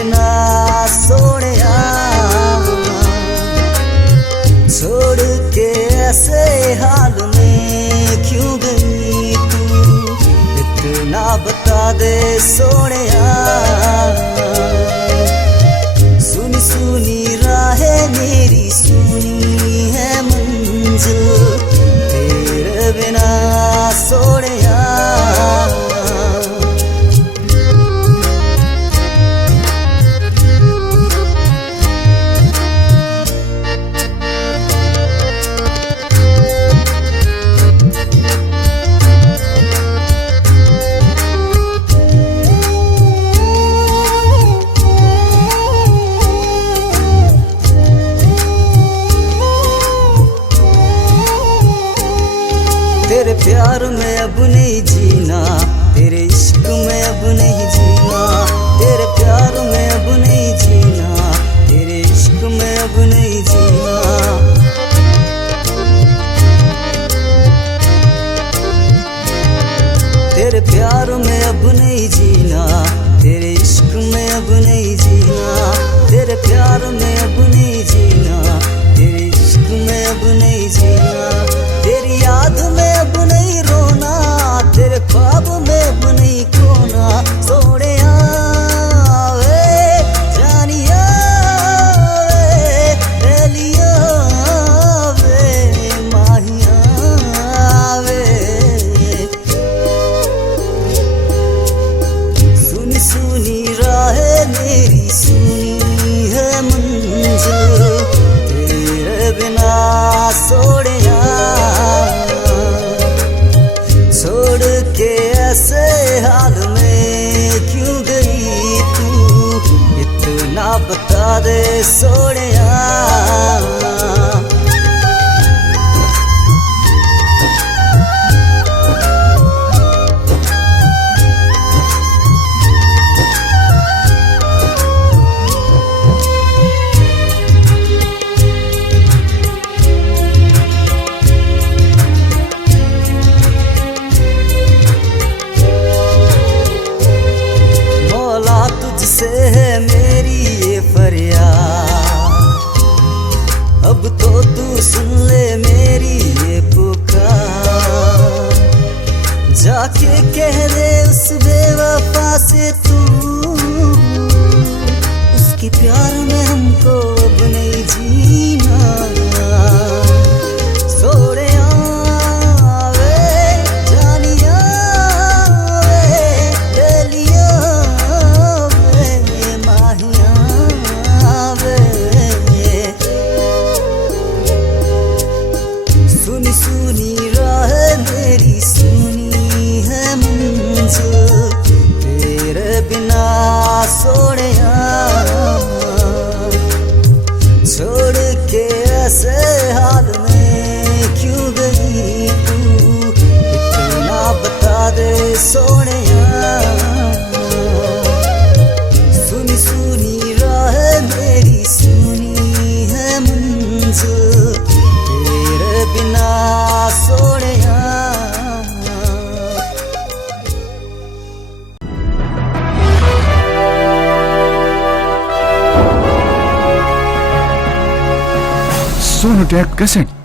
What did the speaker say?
बिना सोनिया छोड़ के ऐसे हाल में क्यों गई तू, इतना बता दे सोनिया। सुनी सुनी राहें मेरी सुनी है मंजिल, तेरे बिना सोनिया। तेरे प्यार में अब नहीं जीना, तेरे इश्क में अब नहीं जीना, तेरे प्यार में अब नहीं जीना, तेरे इश्क में अब नहीं जीना। तेरे प्यार में अब नहीं जीना, तेरे इश्क में अब नहीं जीना, तेरे प्यार में अब नहीं जीना, तेरे इश्क में अब नहीं जीना। तेरी याद में अब नहीं रोना, तेरे ख्वाब में अब नहीं खोना। सोनिया वे जानिया वे लिया वे माहिया वे। सुनी सुनी राहें मेरी सुनी है मंजिल, तेरे बिना सोनिया। छोड़ के ऐसे हाल में क्यों गई तू, इतना बता दे सोनिया। तुझसे है मेरी ये फरियाद, अब तो तू सुन ले मेरी ये पुकार। जाके कह दे उस बेवफा से तू, उसके प्यार में हमको अब नहीं जीना। सोनिया वे जानिया वे लिया सुनी सुनी राहें मेरी सुनी है मंजिल, तेरे बिना सोनिया। छोड़ के ऐसे हाल में क्यों गई तू, इतना बता दे सोनिया। सुनी सुनी राहें मेरी सुनी है मंजिल, तेरे बिना सोनिया। सोनोटेक कैसेट।